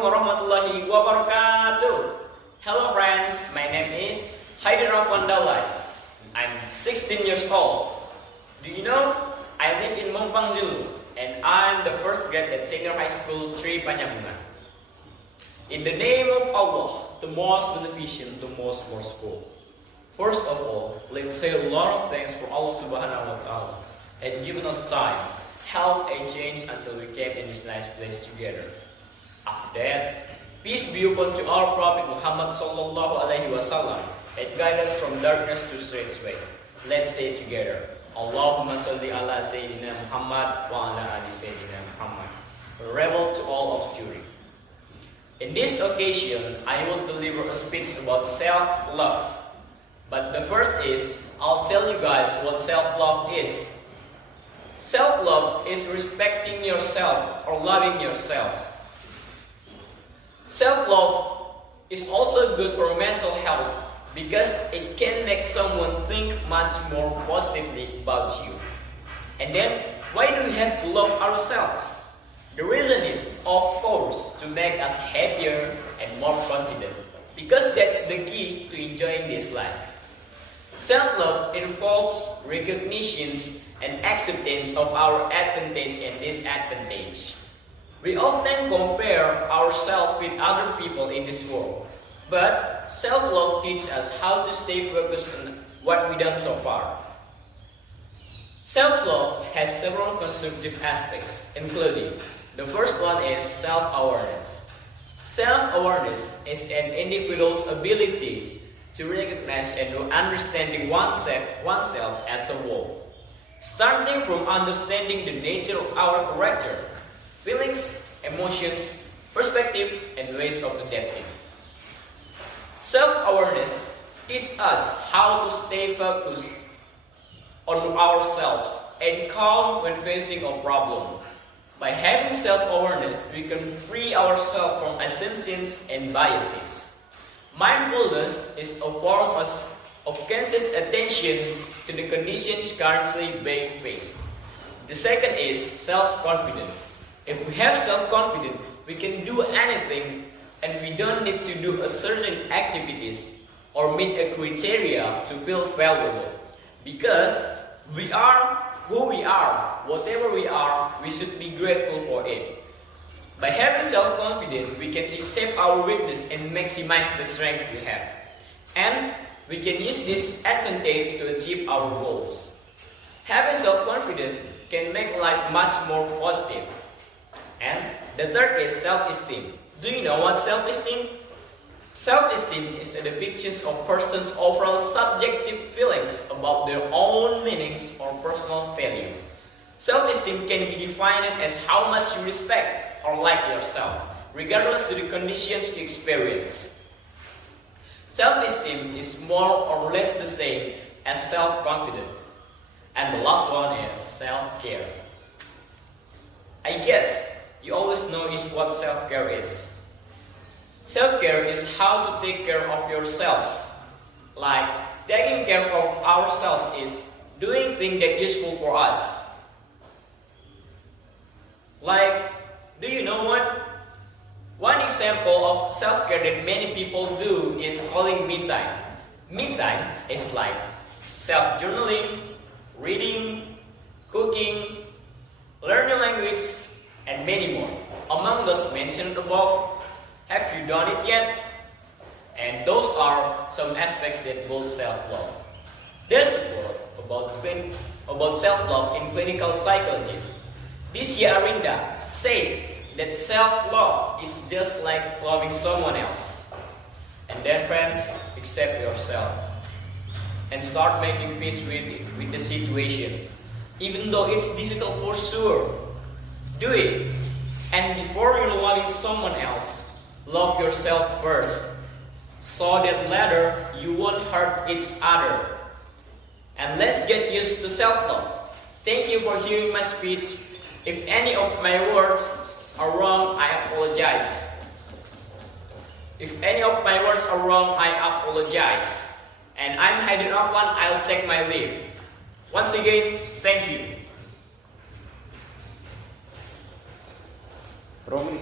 warahmatullahi wabarakatuh. Hello friends, my name is Haider Afwan Daulay. I'm 16 years old. Do you know, I live in Mompang Julu and I'm the first grade at Senior High School 3 Panyabungan. In the name of Allah, the most beneficent, the most merciful. First of all, let's say a lot of thanks for Allah Subhanahu wa Ta'ala and given us time, help and change until we came in this nice place together. After that, peace be upon to our Prophet Muhammad Sallallahu Alaihi Wasallam and guide us from darkness to straight way. Let's say it together. Allahumma salli ala Sayyidina Muhammad wa ala ali Sayyidina Muhammad. A rebel to all obscurity. In this occasion, I will deliver a speech about self-love. But the first is, I'll tell you guys what self-love is. Self-love is respecting yourself or loving yourself. Self-love is also good for mental health because it can make someone think much more positively about you. And then, why do we have to love ourselves? The reason is, of course, to make us happier and more confident, because that's the key to enjoying this life. Self-love involves recognitions and acceptance of our advantage and disadvantage. We often compare ourselves with other people in this world, but self-love teaches us how to stay focused on what we've done so far. Self-love has several constructive aspects, including the first one is self-awareness. Self-awareness is an individual's ability to recognize and to understanding oneself as a whole, starting from understanding the nature of our character, feelings, emotions, perspective, and ways of adapting. Self-awareness teaches us how to stay focused on ourselves and calm when facing a problem. By having self-awareness, we can free ourselves from assumptions and biases. Mindfulness is a form of conscious attention to the conditions currently being faced. The second is self-confidence. If we have self-confidence, we can do anything and we don't need to do a certain activities or meet a criteria to feel valuable. Because we are who we are, whatever we are, we should be grateful for it. By having self-confidence, we can accept our weakness and maximize the strength we have. And we can use this advantage to achieve our goals. Having self-confidence can make life much more positive. And the third is self-esteem. Do you know what self-esteem? Self-esteem is a depiction of person's overall subjective feelings about their own meanings or personal value. Self-esteem can be defined as how much you respect or like yourself, regardless of the conditions you experience. Self-esteem is more or less the same as self-confidence. And the last one is self-care. I guess you always know what self-care is. Self-care is how to take care of yourselves. Like, taking care of ourselves is doing things that are useful for us. Like, do you know what? One example of self-care that many people do is calling me time. Me time is like self-journaling, reading, cooking, learning language, and many more. Among those mentioned above, have you done it yet? And those are some aspects that build self-love. There's a quote about self-love in clinical psychology. Disha Arinda said that self-love is just like loving someone else. And then friends, accept yourself and start making peace with the situation. Even though it's difficult for sure, do it. And before you're loving someone else, love yourself first, so that later you won't hurt each other. And let's get used to self-love. Thank you for hearing my speech. If any of my words are wrong, I apologize. If any of my words are wrong, I apologize. And I'm Haider Afwan, I'll take my leave. Once again, thank you. Wrong,